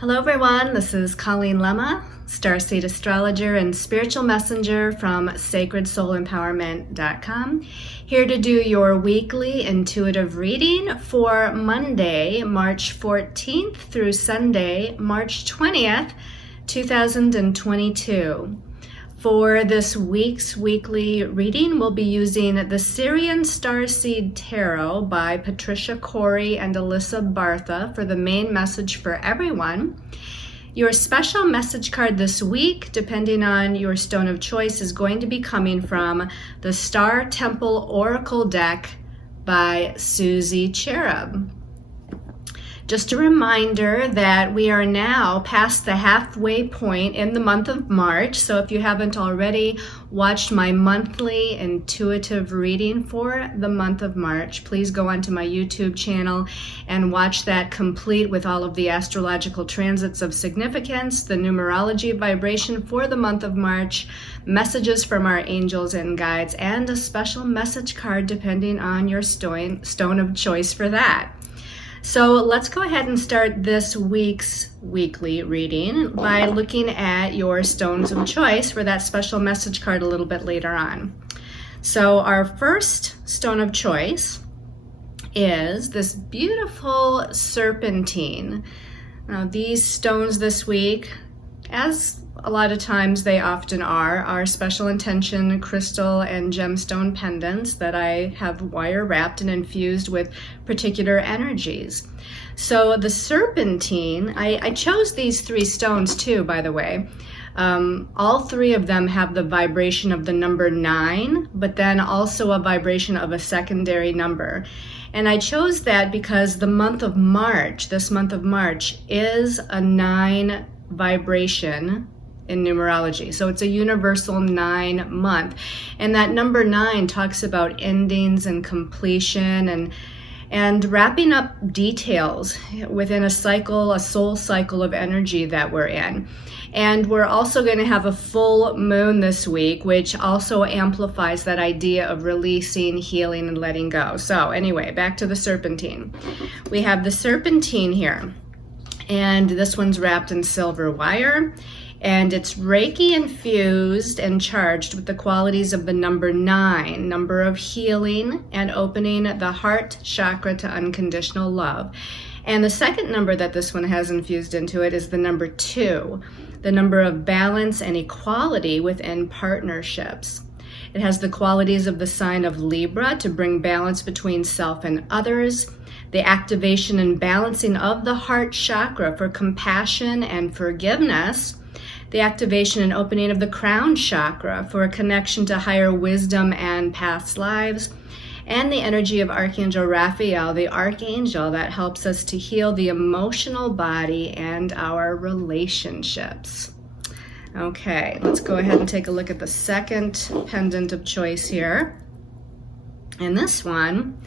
Hello everyone, this is Colleen Lemma, Starseed Astrologer and Spiritual Messenger from SacredSoulEmpowerment.com, here to do your weekly intuitive reading for Monday, March 14th through Sunday, March 20th, 2022. For this week's weekly reading, we'll be using the Syrian Starseed Tarot by Patricia Corey and Alyssa Bartha for the main message for everyone. Your special message card this week, depending on your stone of choice, is going to be coming from the Star Temple Oracle deck by Susie Cherub. Just a reminder that we are now past the halfway point in the month of March. So if you haven't already watched my monthly intuitive reading for the month of March, please go onto my YouTube channel and watch that complete with all of the astrological transits of significance, the numerology vibration for the month of March, messages from our angels and guides, and a special message card depending on your stone of choice for that. So let's go ahead and start this week's weekly reading by looking at your stones of choice for that special message card a little bit later on. So our first stone of choice is this beautiful serpentine. Now these stones this week, as a lot of times they often are special intention crystal and gemstone pendants that I have wire wrapped and infused with particular energies. So the serpentine, I chose these three stones too, by the way. All three of them have the vibration of the number 9, but then also a vibration of a secondary number. And I chose that because the month of March, this month of March, is a 9 vibration in numerology. So it's a universal 9 month. And that number 9 talks about endings and completion and wrapping up details within a cycle, a soul cycle of energy that we're in. And we're also going to have a full moon this week, which also amplifies that idea of releasing, healing, and letting go. So anyway, back to the serpentine. We have the serpentine here, and this one's wrapped in silver wire. And it's Reiki infused and charged with the qualities of the number 9, number of healing and opening the heart chakra to unconditional love. And the second number that this one has infused into it is the number 2, the number of balance and equality within partnerships. It has the qualities of the sign of Libra to bring balance between self and others, the activation and balancing of the heart chakra for compassion and forgiveness, the activation and opening of the crown chakra for a connection to higher wisdom and past lives, and the energy of Archangel Raphael, the archangel that helps us to heal the emotional body and our relationships. Okay, let's go ahead and take a look at the second pendant of choice here. And this one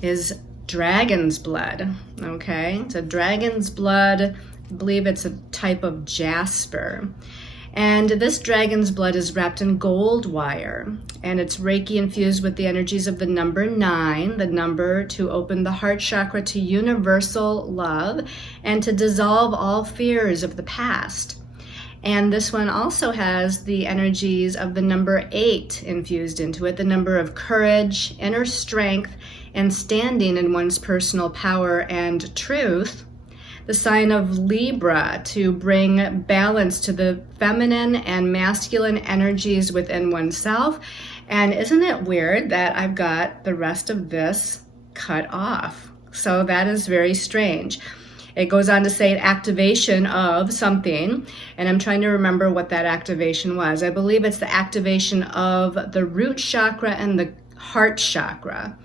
is dragon's blood. Okay, it's a dragon's blood. I believe it's a type of jasper. And this dragon's blood is wrapped in gold wire, and it's Reiki infused with the energies of the number 9, the number to open the heart chakra to universal love and to dissolve all fears of the past. And this one also has the energies of the number 8 infused into it, the number of courage, inner strength, and standing in one's personal power and truth. The sign of Libra to bring balance to the feminine and masculine energies within oneself. And isn't it weird that I've got the rest of this cut off? So that is very strange. It goes on to say activation of something, and I'm trying to remember what that activation was. I believe it's the activation of the root chakra and the heart chakra.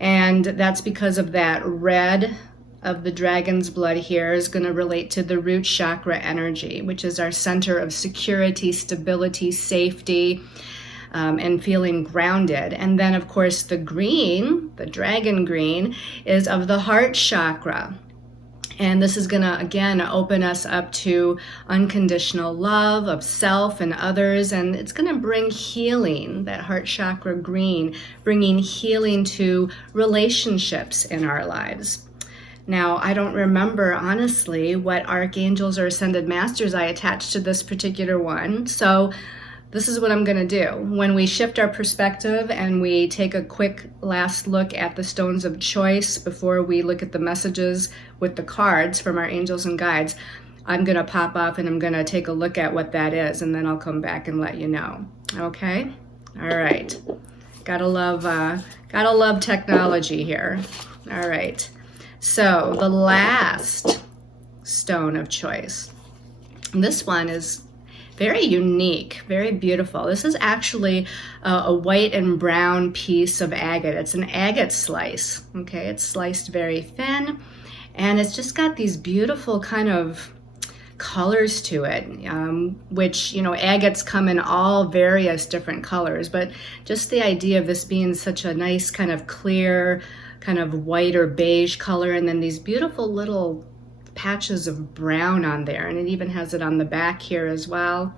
And that's because of that red of the dragon's blood here is going to relate to the root chakra energy, which is our center of security, stability, safety, and feeling grounded. And then of course the green, the dragon green, is of the heart chakra. And this is going to, again, open us up to unconditional love of self and others. And it's going to bring healing, that heart chakra green, bringing healing to relationships in our lives. Now, I don't remember, honestly, what archangels or ascended masters I attached to this particular one. So this is what I'm going to do. When we shift our perspective and we take a quick last look at the stones of choice before we look at the messages with the cards from our angels and guides, I'm going to pop off and I'm going to take a look at what that is, and then I'll come back and let you know. Okay? All right. Gotta love technology here. All right. So the last stone of choice. This one is very unique, very beautiful. This is actually a white and brown piece of agate. It's an agate slice. Okay, it's sliced very thin, and it's just got these beautiful kind of colors to it, which, you know, agates come in all various different colors, but just the idea of this being such a nice kind of clear, kind of white or beige color, and then these beautiful little patches of brown on there, and it even has it on the back here as well.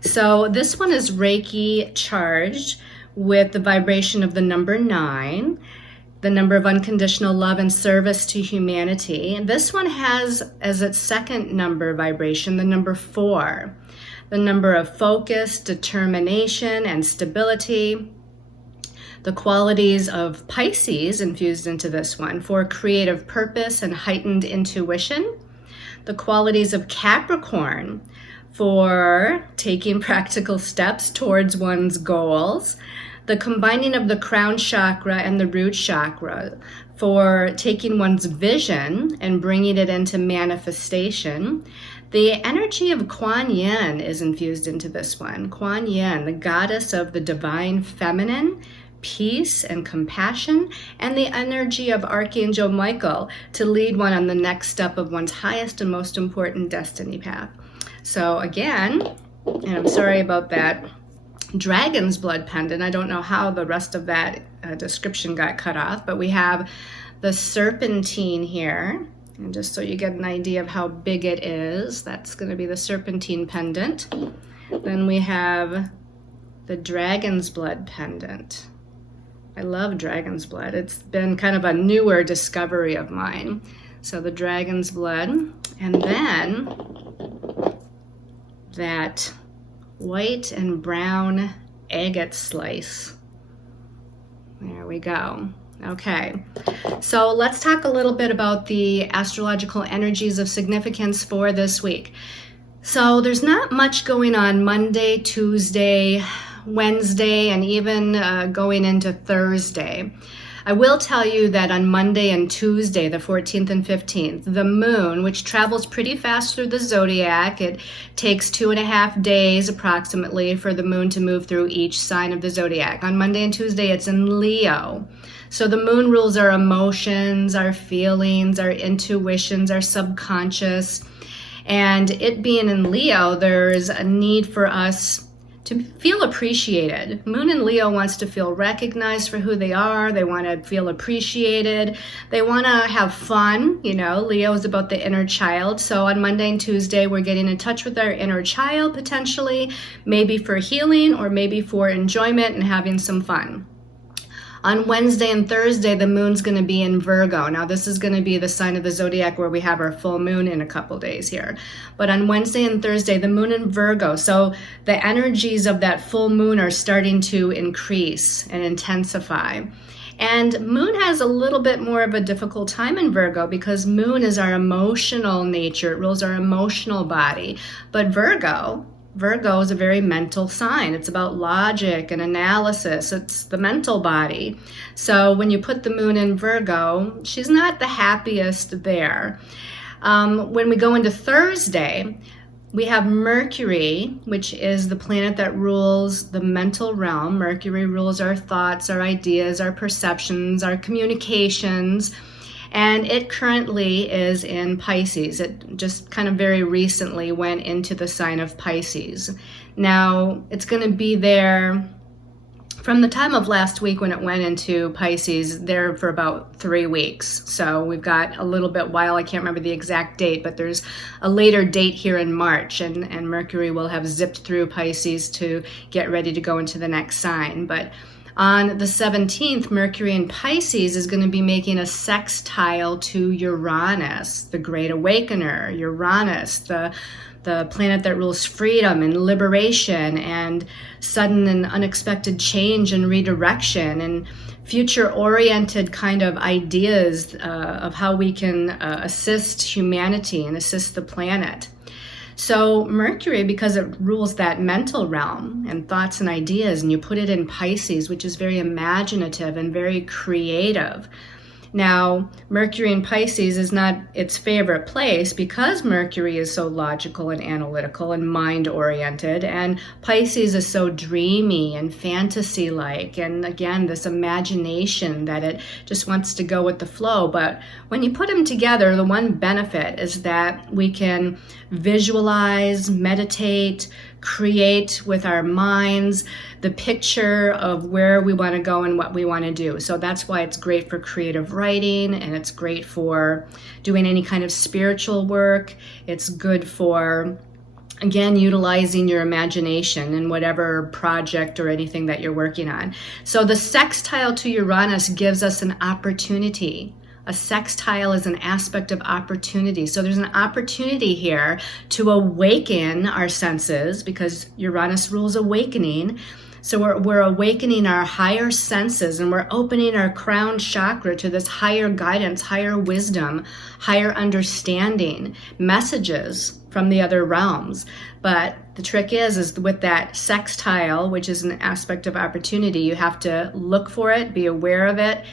So this one is Reiki charged with the vibration of the number 9, the number of unconditional love and service to humanity. And this one has as its second number vibration the number 4, the number of focus, determination, and stability. The qualities of Pisces infused into this one for creative purpose and heightened intuition. The qualities of Capricorn for taking practical steps towards one's goals. The combining of the crown chakra and the root chakra for taking one's vision and bringing it into manifestation. The energy of Kuan Yin is infused into this one. Kuan Yin, the goddess of the divine feminine, peace and compassion, and the energy of Archangel Michael to lead one on the next step of one's highest and most important destiny path. So again, and I'm sorry about that dragon's blood pendant. I don't know how the rest of that description got cut off, but we have the serpentine here. And just so you get an idea of how big it is, that's going to be the serpentine pendant. Then we have the dragon's blood pendant. I love dragon's blood. It's been kind of a newer discovery of mine. So the dragon's blood, and then that white and brown agate slice. There we go. Okay, so let's talk a little bit about the astrological energies of significance for this week. So there's not much going on Monday, Tuesday, Wednesday, and even going into Thursday. I will tell you that on Monday and Tuesday, the 14th and 15th, the moon, which travels pretty fast through the zodiac, it takes 2.5 days approximately for the moon to move through each sign of the zodiac. On Monday and Tuesday, it's in Leo. So the moon rules our emotions, our feelings, our intuitions, our subconscious. And it being in Leo, there's a need for us to feel appreciated. Moon in Leo wants to feel recognized for who they are. They want to feel appreciated. They want to have fun. You know, Leo is about the inner child. So on Monday and Tuesday, we're getting in touch with our inner child potentially, maybe for healing or maybe for enjoyment and having some fun. On Wednesday and Thursday, the moon's going to be in Virgo. Now, this is going to be the sign of the zodiac where we have our full moon in a couple days here. But on Wednesday and Thursday, the moon in Virgo. So the energies of that full moon are starting to increase and intensify. And moon has a little bit more of a difficult time in Virgo because moon is our emotional nature. It rules our emotional body. But Virgo is a very mental sign. It's about logic and analysis. It's the mental body. So when you put the moon in Virgo, she's not the happiest there. When we go into Thursday, we have Mercury, which is the planet that rules the mental realm. Mercury rules our thoughts, our ideas, our perceptions, our communications. And it currently is in Pisces. It just kind of very recently went into the sign of Pisces. Now, it's going to be there from the time of last week when it went into Pisces, there for about 3 weeks. So we've got a little bit while. I can't remember the exact date, but there's a later date here in March, and Mercury will have zipped through Pisces to get ready to go into the next sign. But On the 17th, Mercury in Pisces is going to be making a sextile to Uranus, the Great Awakener. Uranus, the planet that rules freedom and liberation and sudden and unexpected change and redirection and future-oriented kind of ideas of how we can assist humanity and assist the planet. So Mercury, because it rules that mental realm and thoughts and ideas, and you put it in Pisces, which is very imaginative and very creative. Now, Mercury in Pisces is not its favorite place because Mercury is so logical and analytical and mind-oriented, and Pisces is so dreamy and fantasy-like, and again, this imagination that it just wants to go with the flow. But when you put them together, the one benefit is that we can visualize, meditate, create with our minds the picture of where we want to go and what we want to do. So that's why it's great for creative writing, and it's great for doing any kind of spiritual work. It's good for, again, utilizing your imagination in whatever project or anything that you're working on. So the sextile to Uranus gives us an opportunity. A sextile is an aspect of opportunity. So there's an opportunity here to awaken our senses because Uranus rules awakening. So we're awakening our higher senses, and we're opening our crown chakra to this higher guidance, higher wisdom, higher understanding, messages from the other realms. But the trick is with that sextile, which is an aspect of opportunity, you have to look for it, be aware of it,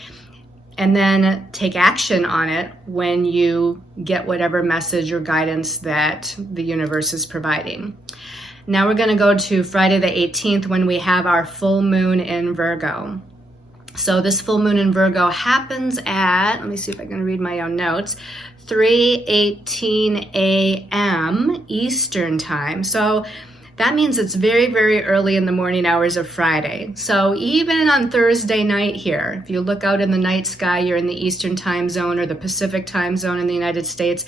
and then take action on it when you get whatever message or guidance that the universe is providing. Now we're going to go to Friday the 18th when we have our full moon in Virgo. So this full moon in Virgo happens at, let me see if I can read my own notes, 3:18 a.m. Eastern time. So that means it's very, very early in the morning hours of Friday. So even on Thursday night here, if you look out in the night sky, you're in the Eastern time zone or the Pacific time zone in the United States,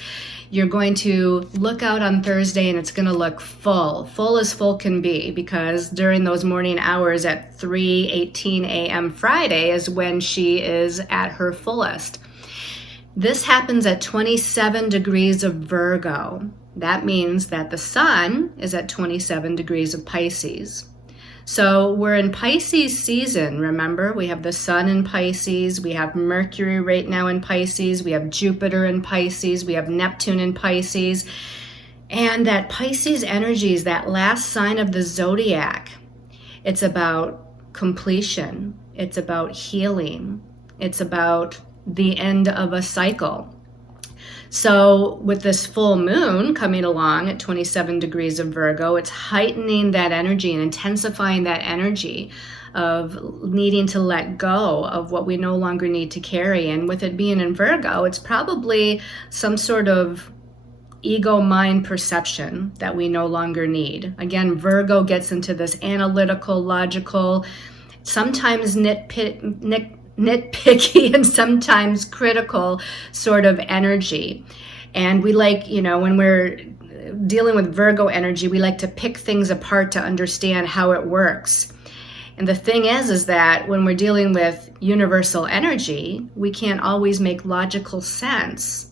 you're going to look out on Thursday and it's going to look full as full can be, because during those morning hours at 3:18 a.m. Friday is when she is at her fullest. This happens at 27 degrees of Virgo. That means that the sun is at 27 degrees of Pisces. So we're in Pisces season, remember? We have the sun in Pisces, we have Mercury right now in Pisces, we have Jupiter in Pisces, we have Neptune in Pisces. And that Pisces energy is that last sign of the zodiac. It's about completion, it's about healing, it's about the end of a cycle. So with this full moon coming along at 27 degrees of Virgo, it's heightening that energy and intensifying that energy of needing to let go of what we no longer need to carry. And with it being in Virgo, it's probably some sort of ego mind perception that we no longer need. Again, Virgo gets into this analytical, logical, sometimes nitpicky and sometimes critical sort of energy. And we like, when we're dealing with Virgo energy, we like to pick things apart to understand how it works. And the thing is that when we're dealing with universal energy, we can't always make logical sense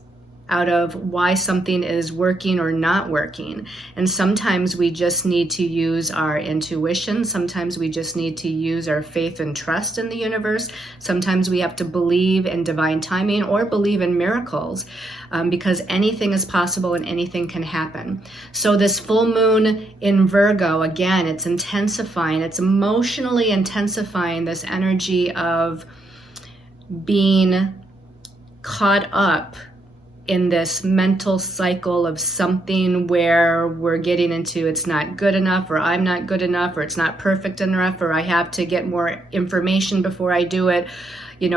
out of why something is working or not working. And sometimes we just need to use our intuition. Sometimes we just need to use our faith and trust in the universe. Sometimes we have to believe in divine timing or believe in miracles, because anything is possible and anything can happen. So this full moon in Virgo, again, it's intensifying, it's emotionally intensifying this energy of being caught up in this mental cycle of something where we're getting into it's not good enough, or I'm not good enough, or it's not perfect enough, or I have to get more information before I do it.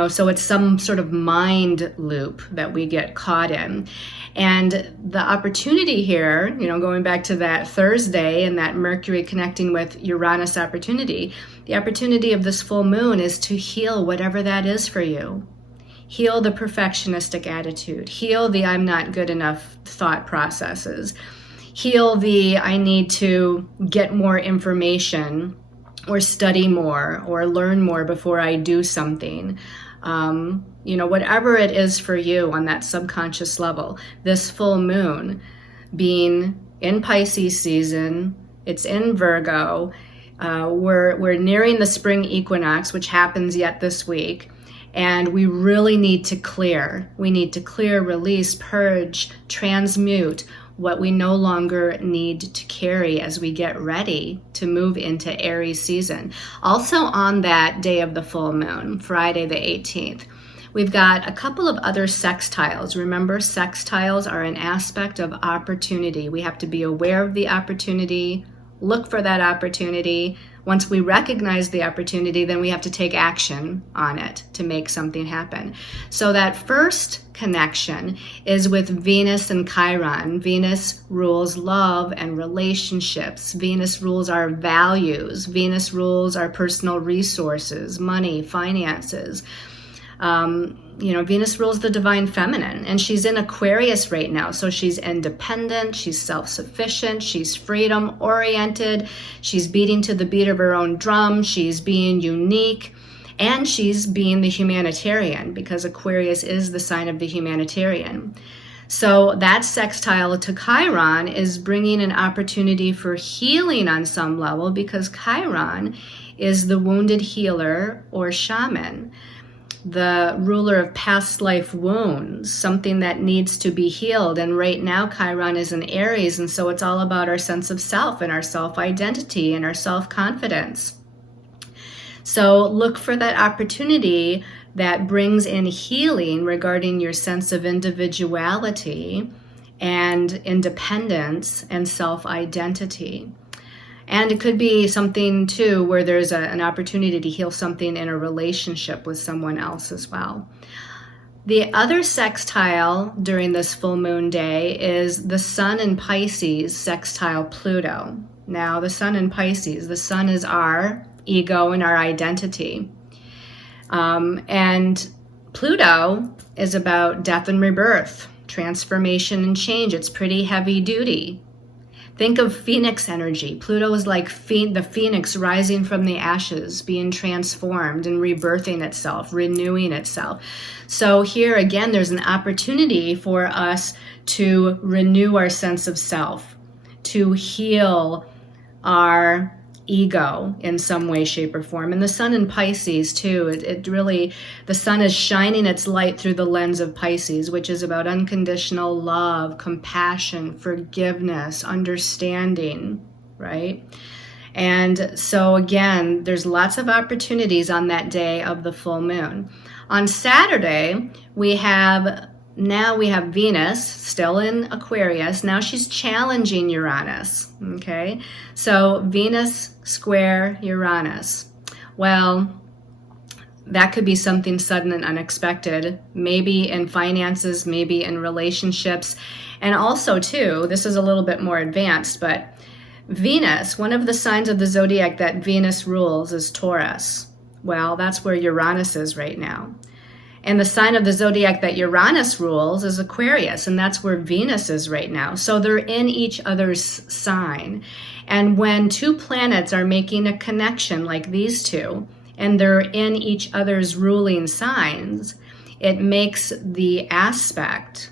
So it's some sort of mind loop that we get caught in. And the opportunity here, going back to that Thursday and that Mercury connecting with Uranus opportunity, the opportunity of this full moon is to heal whatever that is for you. Heal the perfectionistic attitude. Heal the I'm not good enough thought processes. Heal the I need to get more information or study more or learn more before I do something. Whatever it is for you on that subconscious level, this full moon being in Pisces season, it's in Virgo. We're nearing the spring equinox, which happens yet this week. And we really need to clear. We need to clear, release, purge, transmute what we no longer need to carry as we get ready to move into Aries season. Also on that day of the full moon, Friday the 18th, we've got a couple of other sextiles. Remember, sextiles are an aspect of opportunity. We have to be aware of the opportunity, look for that opportunity. Once we recognize the opportunity, then we have to take action on it to make something happen. So that first connection is with Venus and Chiron. Venus rules love and relationships. Venus rules our values. Venus rules our personal resources, money, finances. Venus rules the divine feminine, and she's in Aquarius right now. So she's independent, she's self-sufficient, she's freedom-oriented, she's beating to the beat of her own drum, she's being unique, and she's being the humanitarian, because Aquarius is the sign of the humanitarian. So that sextile to Chiron is bringing an opportunity for healing on some level, because Chiron is the wounded healer or shaman, the ruler of past life wounds, something that needs to be healed. And right now Chiron is in Aries, and so it's all about our sense of self and our self-identity and our self-confidence. So look for that opportunity that brings in healing regarding your sense of individuality and independence and self-identity. And it could be something, too, where there's an opportunity to heal something in a relationship with someone else as well. The other sextile during this full moon day is the Sun in Pisces sextile Pluto. Now, the Sun in Pisces, the Sun is our ego and our identity. And Pluto is about death and rebirth, transformation and change. It's pretty heavy duty. Think of phoenix energy. Pluto is like the phoenix rising from the ashes, being transformed and rebirthing itself, renewing itself. So here again, there's an opportunity for us to renew our sense of self, to heal our ego in some way, shape, or form. And the Sun in Pisces too, it really, the Sun is shining its light through the lens of Pisces, which is about unconditional love, compassion, forgiveness, understanding, right? And so again, there's lots of opportunities on that day of the full moon. On Saturday, we have Venus still in Aquarius. Now she's challenging Uranus, okay? So Venus square Uranus. Well, that could be something sudden and unexpected, maybe in finances, maybe in relationships. And also, too, this is a little bit more advanced, but Venus, one of the signs of the zodiac that Venus rules is Taurus. Well, that's where Uranus is right now. And the sign of the zodiac that Uranus rules is Aquarius, and that's where Venus is right now. So they're in each other's sign. And when two planets are making a connection like these two, and they're in each other's ruling signs, it makes the aspect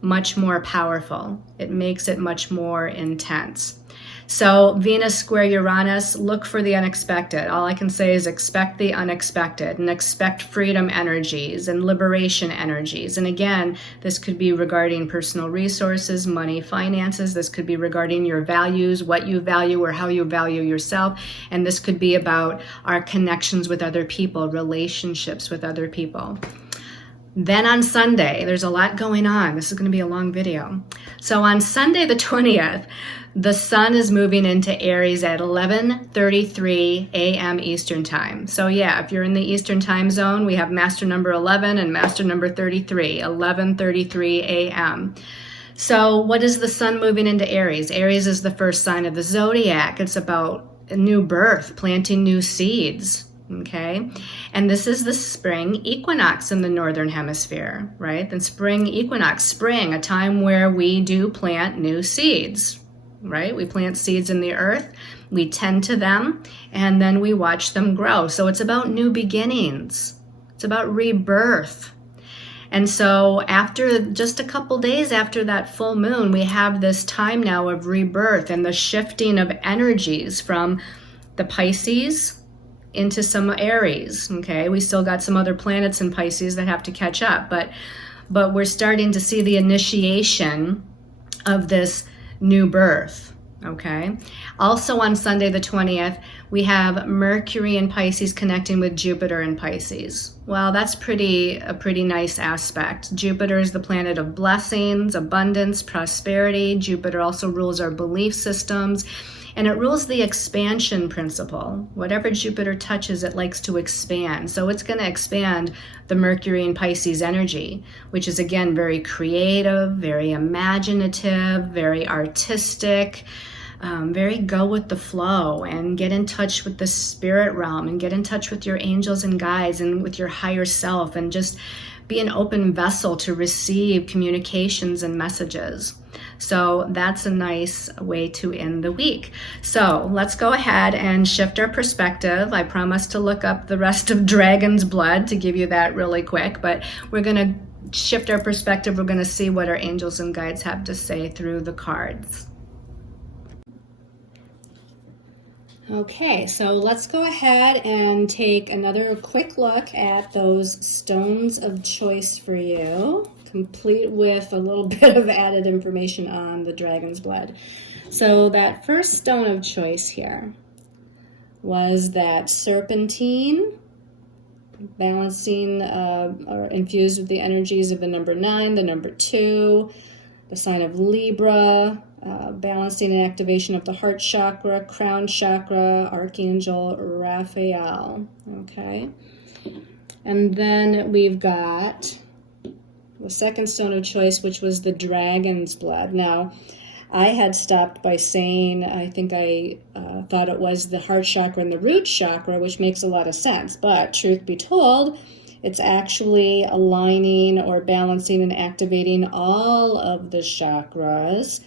much more powerful. It makes it much more intense. So Venus square Uranus, look for the unexpected. All I can say is expect the unexpected and expect freedom energies and liberation energies. And again, this could be regarding personal resources, money, finances. This could be regarding your values, what you value or how you value yourself. And this could be about our connections with other people, relationships with other people. Then on Sunday, there's a lot going on. This is going to be a long video. So on Sunday the 20th, the Sun is moving into Aries at 11:33 a.m. Eastern Time. So yeah, if you're in the Eastern Time Zone, we have master number 11 and master number 33, 11:33 a.m. So what is the Sun moving into Aries? Aries is the first sign of the zodiac. It's about a new birth, planting new seeds. Okay, and this is the spring equinox in the Northern Hemisphere, right? The spring equinox, spring, a time where we do plant new seeds, right? We plant seeds in the earth we tend to them, and then we watch them grow. So it's about new beginnings. It's about rebirth. And so after just a couple days after that full moon, we have this time now of rebirth and the shifting of energies from the Pisces into some Aries. Okay, we still got some other planets in Pisces that have to catch up, but we're starting to see the initiation of this new birth. Okay. Also on Sunday the 20th, we have Mercury in Pisces connecting with Jupiter in Pisces. Well, that's a pretty nice aspect. Jupiter is the planet of blessings, abundance, prosperity. Jupiter also rules our belief systems, and it rules the expansion principle. Whatever Jupiter touches, it likes to expand. So it's going to expand the Mercury in Pisces energy, which is again very creative, very imaginative, very artistic, very go with the flow, and get in touch with the spirit realm, and get in touch with your angels and guides and with your higher self, and just be an open vessel to receive communications and messages. So that's a nice way to end the week. So let's go ahead and shift our perspective. I promised to look up the rest of Dragon's Blood to give you that really quick, but we're going to shift our perspective. We're going to see what our angels and guides have to say through the cards. Okay, so let's go ahead and take another quick look at those stones of choice for you, complete with a little bit of added information on the Dragon's Blood. So that first stone of choice here was that serpentine, balancing or infused with the energies of the number 9, the number 2, the sign of Libra, balancing and activation of the heart chakra, crown chakra, Archangel Raphael. Okay. And then we've got the second stone of choice, which was the Dragon's Blood. Now, I had stopped by saying, I think I thought it was the heart chakra and the root chakra, which makes a lot of sense. But truth be told, it's actually aligning or balancing and activating all of the chakras,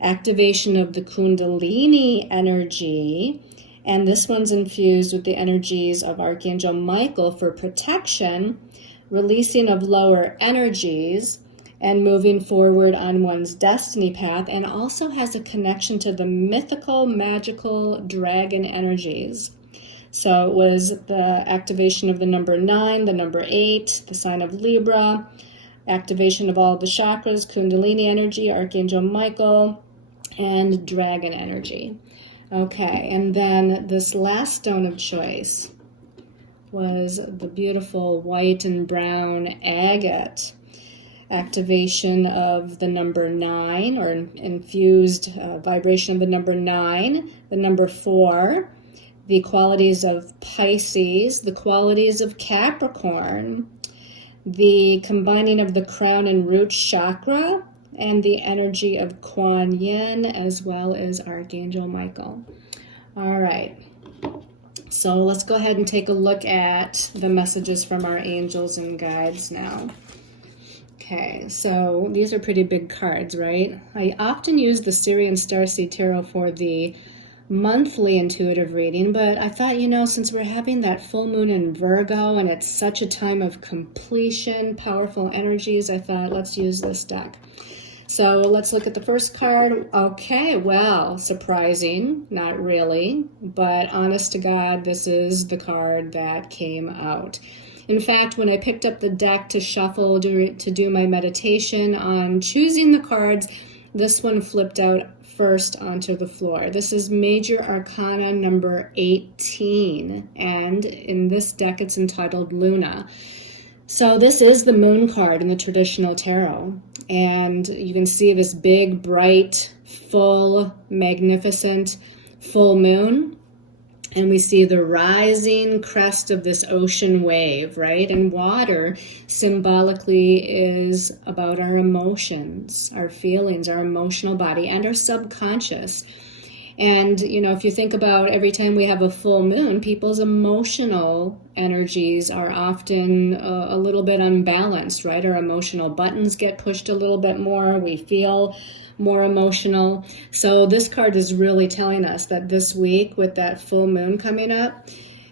activation of the Kundalini energy, and this one's infused with the energies of Archangel Michael for protection, releasing of lower energies, and moving forward on one's destiny path, and also has a connection to the mythical, magical dragon energies. So it was the activation of the number 9, the number 8, the sign of Libra, activation of all the chakras, Kundalini energy, Archangel Michael, and dragon energy. Okay, and then this last stone of choice was the beautiful white and brown agate, activation of the number 9, or infused vibration of the number 9, the number 4, the qualities of Pisces, the qualities of Capricorn, the combining of the crown and root chakra, and the energy of Kuan Yin, as well as Archangel Michael. All right, so let's go ahead and take a look at the messages from our angels and guides now. Okay, so these are pretty big cards, right? I often use the Syrian Starseed Tarot for the monthly intuitive reading, but I thought, since we're having that full moon in Virgo and it's such a time of completion, powerful energies, I thought let's use this deck. So let's look at the first card. Okay, well, surprising, not really, but honest to God, this is the card that came out. In fact, when I picked up the deck to shuffle to do my meditation on choosing the cards, this one flipped out first onto the floor. This is Major Arcana number 18, and in this deck it's entitled Luna. So this is the moon card in the traditional tarot, and you can see this big, bright, full, magnificent full moon, and we see the rising crest of this ocean wave, right? And water symbolically is about our emotions, our feelings, our emotional body, and our subconscious. And, if you think about every time we have a full moon, people's emotional energies are often a little bit unbalanced, right? Our emotional buttons get pushed a little bit more. We feel more emotional. So this card is really telling us that this week with that full moon coming up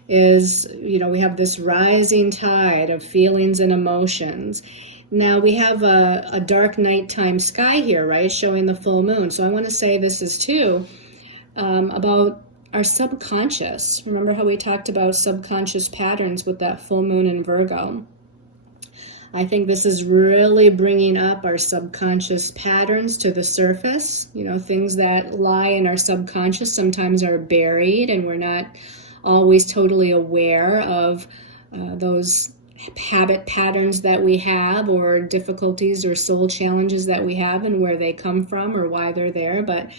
is, we have this rising tide of feelings and emotions. Now we have a dark nighttime sky here, right? Showing the full moon. So I want to say this is too about our subconscious. Remember how we talked about subconscious patterns with that full moon in Virgo? I think this is really bringing up our subconscious patterns to the surface. Things that lie in our subconscious sometimes are buried, and we're not always totally aware of those habit patterns that we have, or difficulties or soul challenges that we have, and where they come from or why they're there. But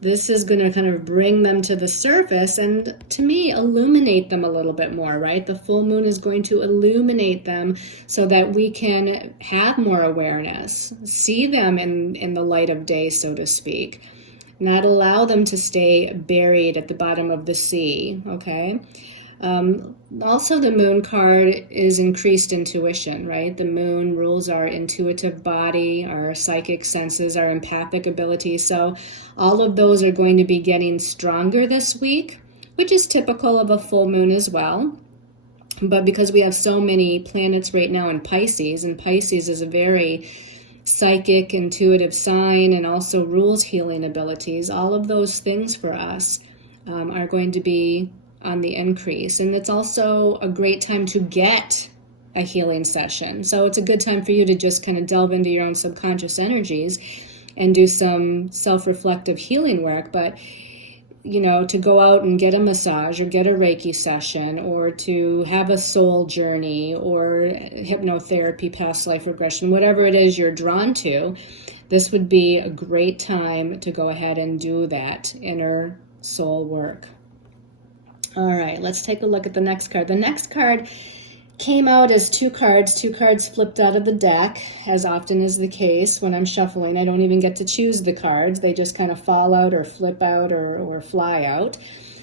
this is going to kind of bring them to the surface and, to me, illuminate them a little bit more, right? The full moon is going to illuminate them so that we can have more awareness, see them in the light of day, so to speak, not allow them to stay buried at the bottom of the sea, okay? Also, the moon card is increased intuition, right? The moon rules our intuitive body, our psychic senses, our empathic ability. So all of those are going to be getting stronger this week, which is typical of a full moon as well. But because we have so many planets right now in Pisces, and Pisces is a very psychic, intuitive sign and also rules healing abilities, all of those things for us are going to be on the increase. And it's also a great time to get a healing session. So it's a good time for you to just kind of delve into your own subconscious energies and do some self-reflective healing work. But, to go out and get a massage or get a Reiki session, or to have a soul journey or hypnotherapy, past life regression, whatever it is you're drawn to, this would be a great time to go ahead and do that inner soul work. All right, let's take a look at the next card. The next card came out as two cards flipped out of the deck, as often is the case when I'm shuffling. I don't even get to choose the cards. They just kind of fall out or flip out or fly out.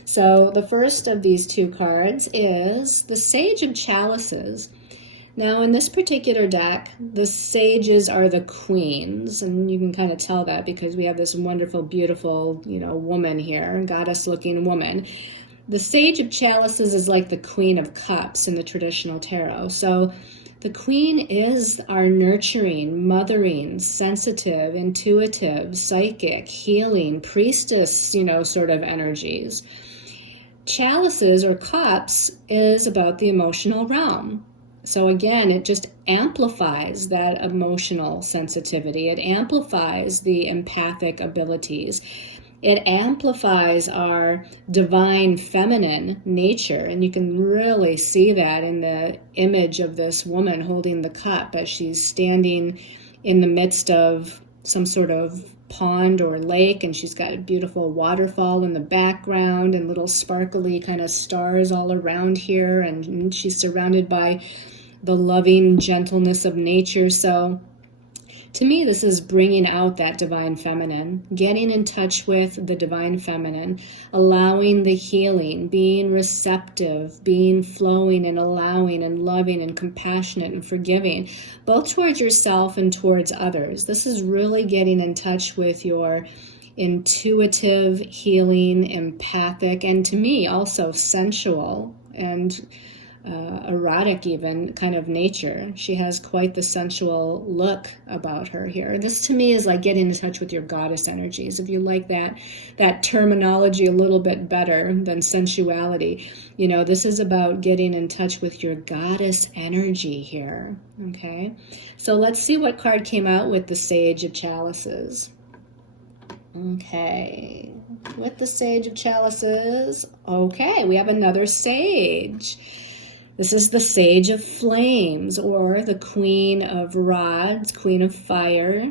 So the first of these two cards is the Sage of Chalices. Now, in this particular deck, the sages are the queens, and you can kind of tell that because we have this wonderful, beautiful, woman here, goddess-looking woman. The Sage of Chalices is like the Queen of Cups in the traditional tarot. So the Queen is our nurturing, mothering, sensitive, intuitive, psychic, healing, priestess, sort of energies. Chalices or cups is about the emotional realm. So again, it just amplifies that emotional sensitivity. It amplifies the empathic abilities. It amplifies our divine feminine nature, and you can really see that in the image of this woman holding the cup as she's standing in the midst of some sort of pond or lake, and she's got a beautiful waterfall in the background and little sparkly kind of stars all around here, and she's surrounded by the loving gentleness of nature. So to me, this is bringing out that divine feminine, getting in touch with the divine feminine, allowing the healing, being receptive, being flowing and allowing and loving and compassionate and forgiving, both towards yourself and towards others. This is really getting in touch with your intuitive, healing, empathic, and to me also sensual and erotic even kind of nature. She has quite the sensual look about her here. This to me is like getting in touch with your goddess energies. If you like that terminology a little bit better than sensuality, this is about getting in touch with your goddess energy here. Okay, so let's see what card came out with the Sage of Chalices. Okay, with the Sage of Chalices, okay, we have another sage. This is the Sage of Flames, or the Queen of Rods, Queen of Fire,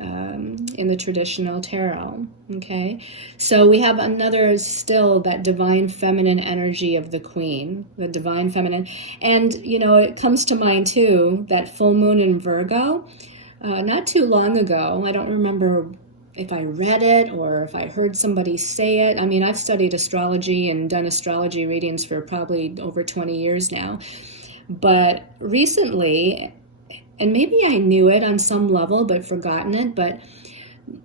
in the traditional tarot. Okay, so we have another still that divine feminine energy of the Queen, the divine feminine. And, it comes to mind too, that full moon in Virgo, not too long ago, I don't remember if I read it or if I heard somebody say it. I mean, I've studied astrology and done astrology readings for probably over 20 years now. But recently, and maybe I knew it on some level but forgotten it, but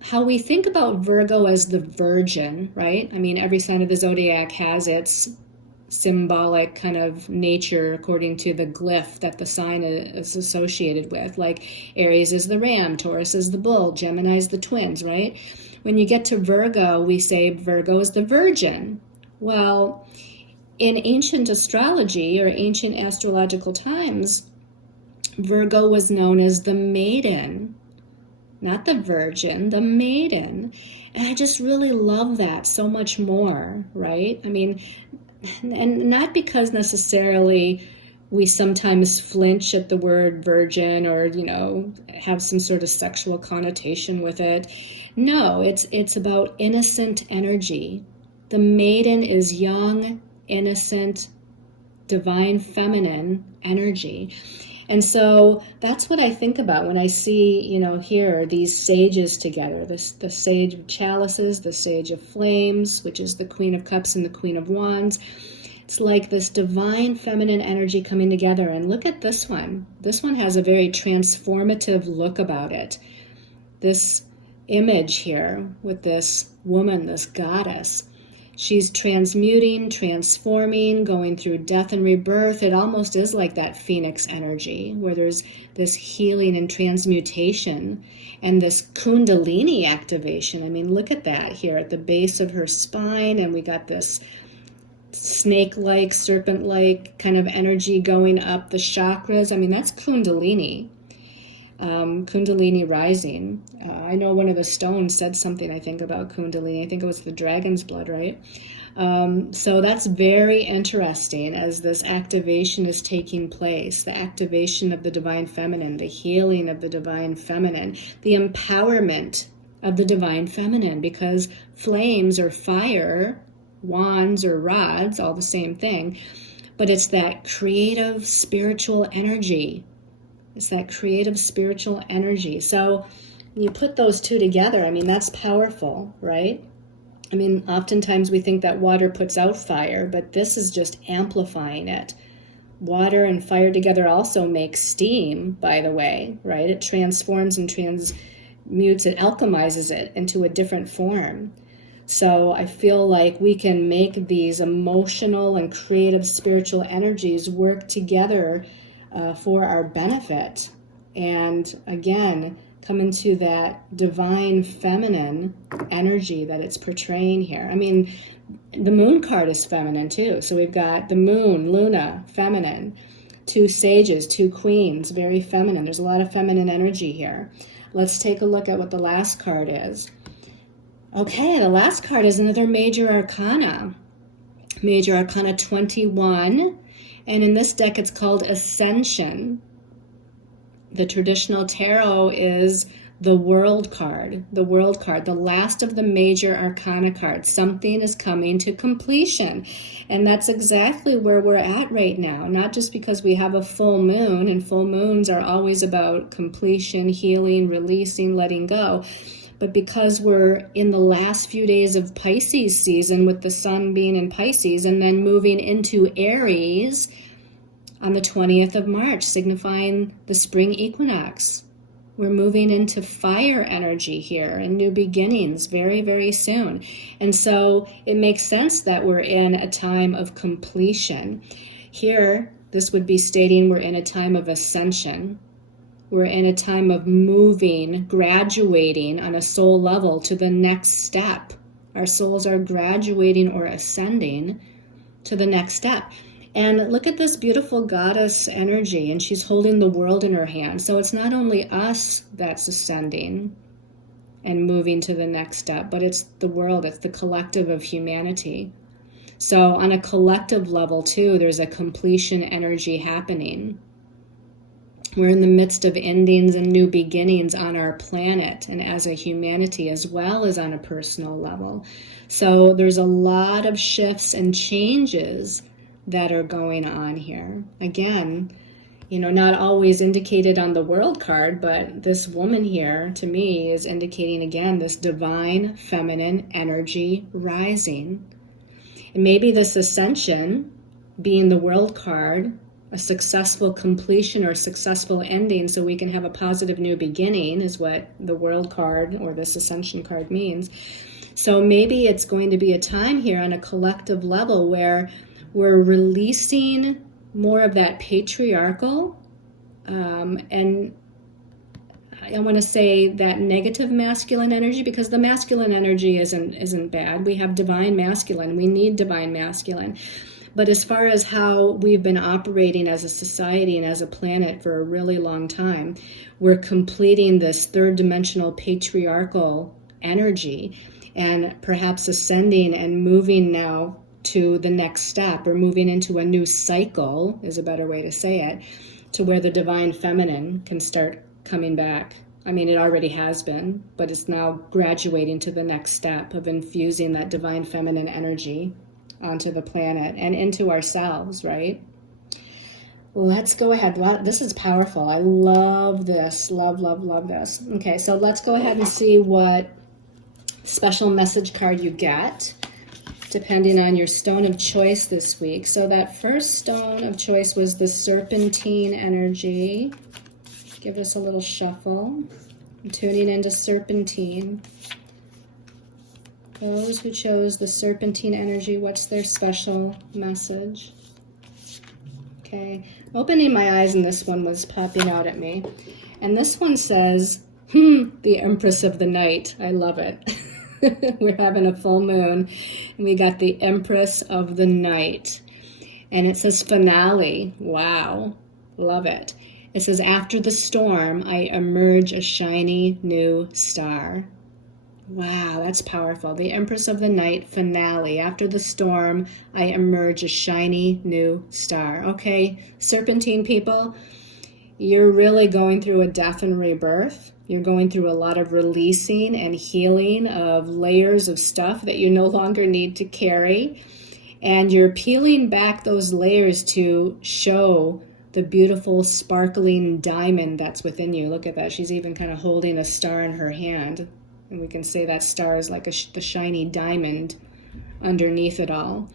how we think about Virgo as the virgin, right? I mean, every sign of the zodiac has its symbolic kind of nature according to the glyph that the sign is associated with. Like Aries is the ram, Taurus is the bull, Gemini is the twins, right? When you get to Virgo, we say Virgo is the virgin. Well, in ancient astrology or ancient astrological times, Virgo was known as the maiden, not the virgin, the maiden. And I just really love that so much more, right? I mean, and not because necessarily we sometimes flinch at the word virgin or, have some sort of sexual connotation with it. No, it's about innocent energy. The maiden is young, innocent, divine feminine energy. And so that's what I think about when I see, here these sages together, the sage of chalices, the sage of flames, which is the Queen of Cups and the Queen of Wands. It's like this divine feminine energy coming together. And look at this one. This one has a very transformative look about it. This image here with this woman, this goddess. She's transmuting, transforming, going through death and rebirth. It almost is like that phoenix energy where there's this healing and transmutation and this kundalini activation. I mean, look at that here at the base of her spine. And we got this snake-like, serpent-like kind of energy going up the chakras. I mean, that's kundalini. Kundalini rising. I know one of the stones said something, I think, about Kundalini. I think it was the dragon's blood, right? So that's very interesting as this activation is taking place, the activation of the divine feminine, the healing of the divine feminine, the empowerment of the divine feminine, because flames or fire, wands or rods, all the same thing, but it's that creative spiritual energy. It's that creative spiritual energy. So you put those two together, I mean, that's powerful, right? I mean, oftentimes we think that water puts out fire, but this is just amplifying it. Water and fire together also make steam, by the way, right? It transforms and transmutes, it alchemizes it into a different form. So I feel like we can make these emotional and creative spiritual energies work together for our benefit. And again, come into that divine feminine energy that it's portraying here. I mean, the moon card is feminine too. So we've got the moon, Luna, feminine, two sages, two queens, very feminine. There's a lot of feminine energy here. Let's take a look at what the last card is. Okay, the last card is another major arcana. Major arcana 21. And in this deck, it's called Ascension. The traditional tarot is the World card, the last of the major arcana cards. Something is coming to completion. And that's exactly where we're at right now. Not just because we have a full moon, and full moons are always about completion, healing, releasing, letting go, but because we're in the last few days of Pisces season with the sun being in Pisces and then moving into Aries on the 20th of March, signifying the Spring Equinox. We're moving into fire energy here and new beginnings very, very soon. And so it makes sense that we're in a time of completion. Here, this would be stating we're in a time of ascension. We're in a time of moving, graduating on a soul level to the next step. Our souls are graduating or ascending to the next step. And look at this beautiful goddess energy, and she's holding the world in her hand. So it's not only us that's ascending and moving to the next step, but it's the world, it's the collective of humanity. So on a collective level too, there's a completion energy happening. We're in the midst of endings and new beginnings on our planet and as a humanity, as well as on a personal level. So there's a lot of shifts and changes that are going on here. Again, not always indicated on the world card, but this woman here to me is indicating again this divine feminine energy rising. And maybe this ascension being the world card, a successful completion or successful ending so we can have a positive new beginning is what the world card or this ascension card means. So maybe it's going to be a time here on a collective level where we're releasing more of that patriarchal and I want to say that negative masculine energy, because the masculine energy isn't bad. We have divine masculine. We need divine masculine. But as far as how we've been operating as a society and as a planet for a really long time, we're completing this third dimensional patriarchal energy and perhaps ascending and moving now to the next step, or moving into a new cycle is a better way to say it, to where the divine feminine can start coming back. I mean, it already has been, but it's now graduating to the next step of infusing that divine feminine energy onto the planet and into ourselves, right? Let's go ahead. This is powerful. I love this. Love, love, love this. Okay, so let's go ahead and see what special message card you get, depending on your stone of choice this week. So that first stone of choice was the serpentine energy. Give this a little shuffle. I'm tuning into serpentine. Those who chose the serpentine energy, what's their special message? Okay, opening my eyes and this one was popping out at me. And this one says, the Empress of the Night. I love it. We're having a full moon and we got the Empress of the Night. And it says finale. Wow, love it. It says, after the storm, I emerge a shiny new star. Wow, that's powerful. The Empress of the Night finale. After the storm, I emerge a shiny new star. Okay, serpentine people, you're really going through a death and rebirth. You're going through a lot of releasing and healing of layers of stuff that you no longer need to carry. And you're peeling back those layers to show the beautiful sparkling diamond that's within you. Look at that. She's even kind of holding a star in her hand. And we can say that star is like the shiny diamond underneath it all.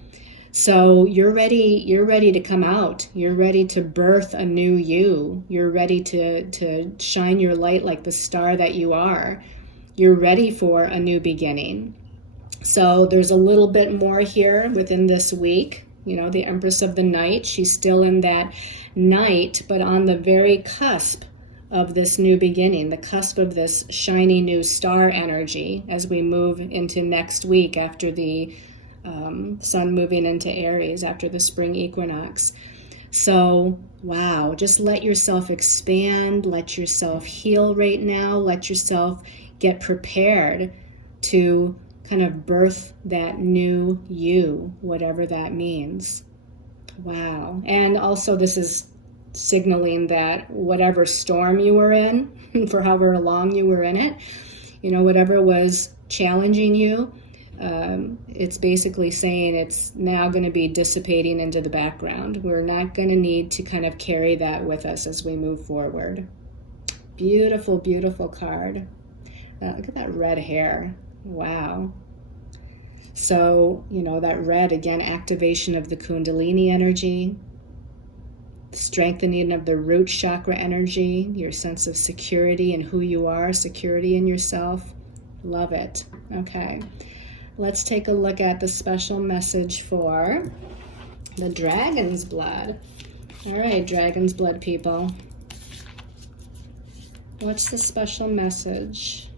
So you're ready to come out. You're ready to birth a new you. You're ready to shine your light like the star that you are. You're ready for a new beginning. So there's a little bit more here within this week. The Empress of the Night, she's still in that night, but on the very cusp of this new beginning, the cusp of this shiny new star energy as we move into next week after the sun moving into Aries, after the Spring Equinox. So, wow, just let yourself expand, let yourself heal right now, let yourself get prepared to kind of birth that new you, whatever that means. Wow. And also this is signaling that whatever storm you were in, for however long you were in it, whatever was challenging you, it's basically saying it's now going to be dissipating into the background. We're not going to need to kind of carry that with us as we move forward. Beautiful, beautiful card. Look at that red hair. Wow. So, that red, again, activation of the Kundalini energy, strengthening of the root chakra energy, your sense of security in who you are, security in yourself. Love it. Okay. Let's take a look at the special message for the dragon's blood. All right, dragon's blood people. What's the special message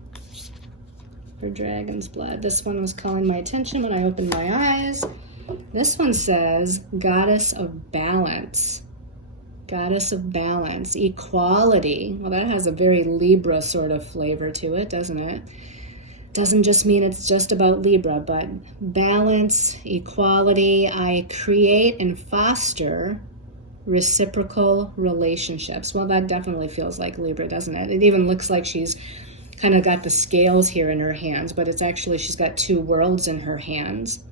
for dragon's blood? This one was calling my attention when I opened my eyes. This one says, goddess of balance. Goddess of balance, equality. Well, that has a very Libra sort of flavor to it, doesn't it? Doesn't just mean it's just about Libra, but balance, equality. I create and foster reciprocal relationships. Well, that definitely feels like Libra, doesn't it? It even looks like she's kind of got the scales here in her hands, but it's actually she's got two worlds in her hands.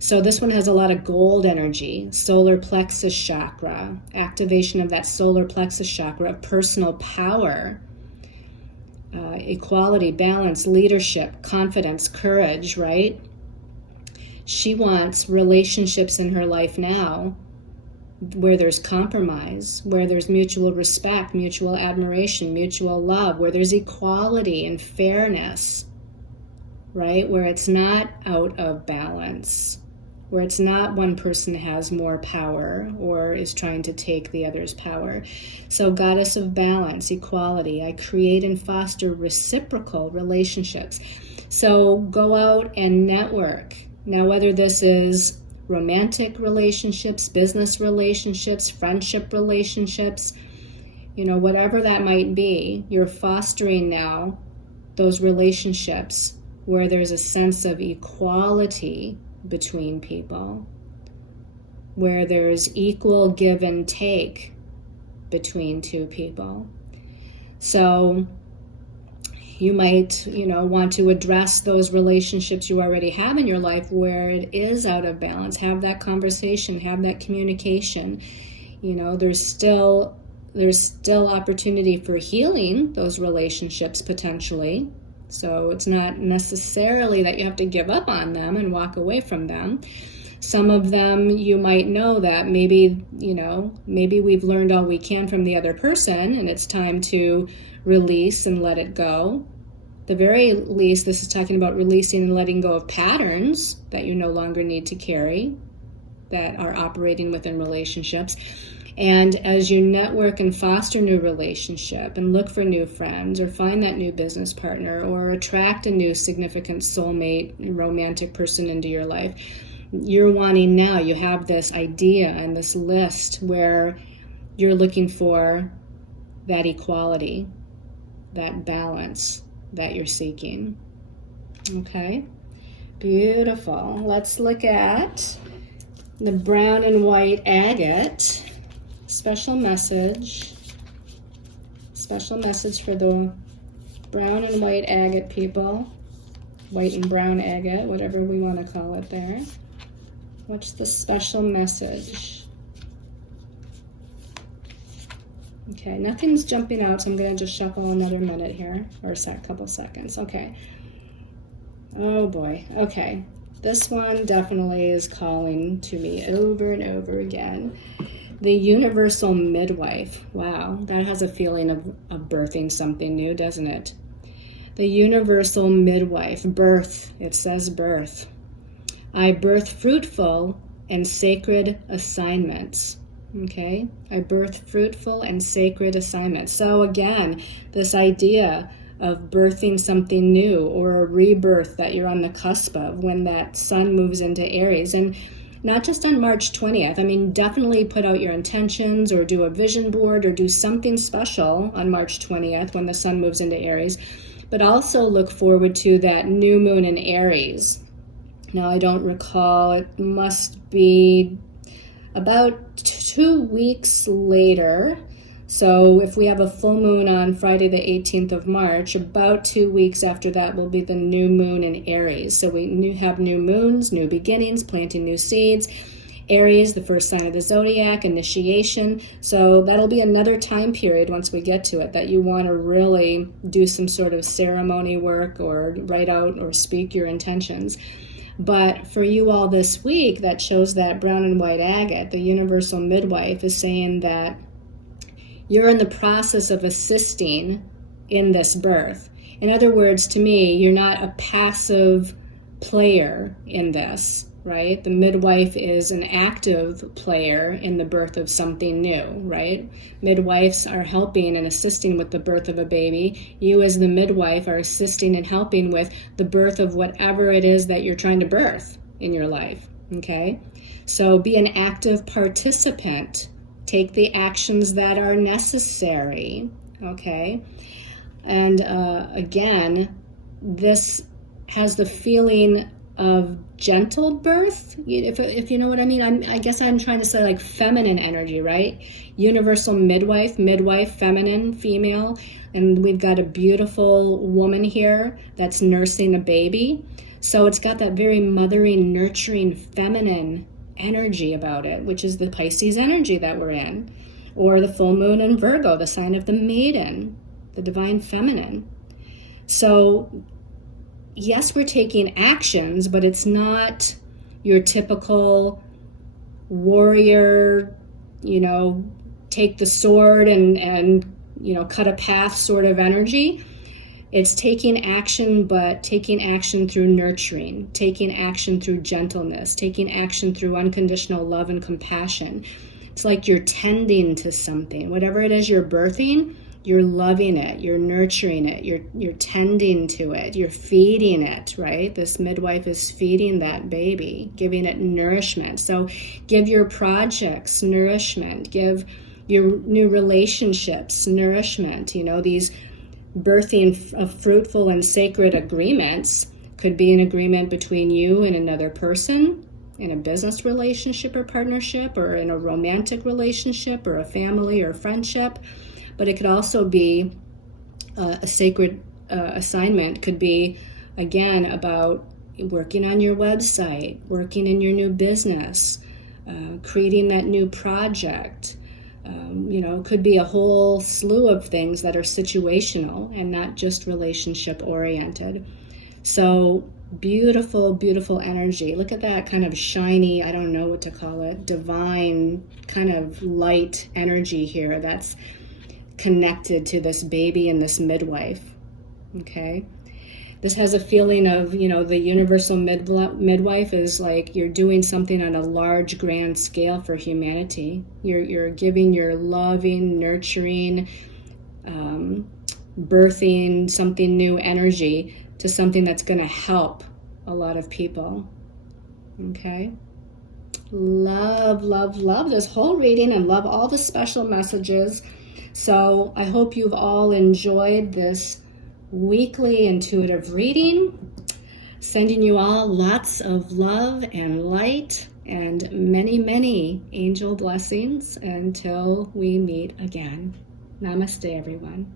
So this one has a lot of gold energy, solar plexus chakra, activation of that solar plexus chakra of personal power, equality, balance, leadership, confidence, courage, right? She wants relationships in her life now where there's compromise, where there's mutual respect, mutual admiration, mutual love, where there's equality and fairness, right? Where it's not out of balance, where it's not one person has more power or is trying to take the other's power. So goddess of balance, equality, I create and foster reciprocal relationships. So go out and network. Now, whether this is romantic relationships, business relationships, friendship relationships, whatever that might be, you're fostering now those relationships where there's a sense of equality between people, where there's equal give and take between two people. So you might, want to address those relationships you already have in your life where it is out of balance. Have that conversation, have that communication. There's still opportunity for healing those relationships potentially. So it's not necessarily that you have to give up on them and walk away from them. Some of them you might know that maybe we've learned all we can from the other person and it's time to release and let it go. The very least, this is talking about releasing and letting go of patterns that you no longer need to carry that are operating within relationships. And as you network and foster new relationship and look for new friends or find that new business partner or attract a new significant soulmate, romantic person into your life, you're wanting now, you have this idea and this list where you're looking for that equality, that balance that you're seeking. Okay, beautiful. Let's look at the brown and white agate. Special message for the brown and white agate people, white and brown agate, whatever we want to call it there. What's the special message? Okay, nothing's jumping out, so I'm going to just shuffle another minute here, or a couple seconds. Okay. Oh boy. Okay. This one definitely is calling to me over and over again. The universal midwife. Wow, that has a feeling of birthing something new, doesn't it? The universal midwife. Birth. It says birth. I birth fruitful and sacred assignments. Okay, I birth fruitful and sacred assignments. So again, this idea of birthing something new or a rebirth that you're on the cusp of when that sun moves into Aries. And not just on March 20th. I mean, definitely put out your intentions or do a vision board or do something special on March 20th when the sun moves into Aries. But also look forward to that new moon in Aries. Now, I don't recall. It must be about 2 weeks later. So if we have a full moon on Friday the 18th of March, about 2 weeks after that will be the new moon in Aries. So we have new moons, new beginnings, planting new seeds. Aries, the first sign of the zodiac, initiation. So that'll be another time period once we get to it that you want to really do some sort of ceremony work or write out or speak your intentions. But for you all this week, that shows that brown and white agate, the universal midwife, is saying that you're in the process of assisting in this birth. In other words, to me, you're not a passive player in this, right? The midwife is an active player in the birth of something new, right? Midwives are helping and assisting with the birth of a baby. You as the midwife are assisting and helping with the birth of whatever it is that you're trying to birth in your life, okay? So be an active participant. Take the actions that are necessary, okay? And again, this has the feeling of gentle birth, if you know what I mean. I guess I'm trying to say like feminine energy, right? Universal midwife, feminine, female. And we've got a beautiful woman here that's nursing a baby. So it's got that very mothering, nurturing, feminine energy about it, which is the Pisces energy that we're in. Or the full moon in Virgo, the sign of the maiden, the divine feminine. So yes, we're taking actions, but it's not your typical warrior, take the sword and cut a path sort of energy. It's taking action, but taking action through nurturing, taking action through gentleness, taking action through unconditional love and compassion. It's like you're tending to something. Whatever it is you're birthing, you're loving it, you're nurturing it, you're tending to it, you're feeding it, right? This midwife is feeding that baby, giving it nourishment. So give your projects nourishment, give your new relationships nourishment. These birthing of fruitful and sacred agreements could be an agreement between you and another person in a business relationship or partnership, or in a romantic relationship or a family or friendship. But it could also be a sacred assignment, could be, again, about working on your website, working in your new business, creating that new project. Could be a whole slew of things that are situational and not just relationship oriented. So beautiful, beautiful energy. Look at that kind of shiny, I don't know what to call it, divine kind of light energy here that's connected to this baby and this midwife. Okay. This has a feeling of, the universal midwife is like you're doing something on a large, grand scale for humanity. You're giving your loving, nurturing, birthing something new energy to something that's going to help a lot of people. Okay. Love, love, love this whole reading and love all the special messages. So I hope you've all enjoyed this weekly intuitive reading. Sending you all lots of love and light and many, many angel blessings until we meet again. Namaste, everyone.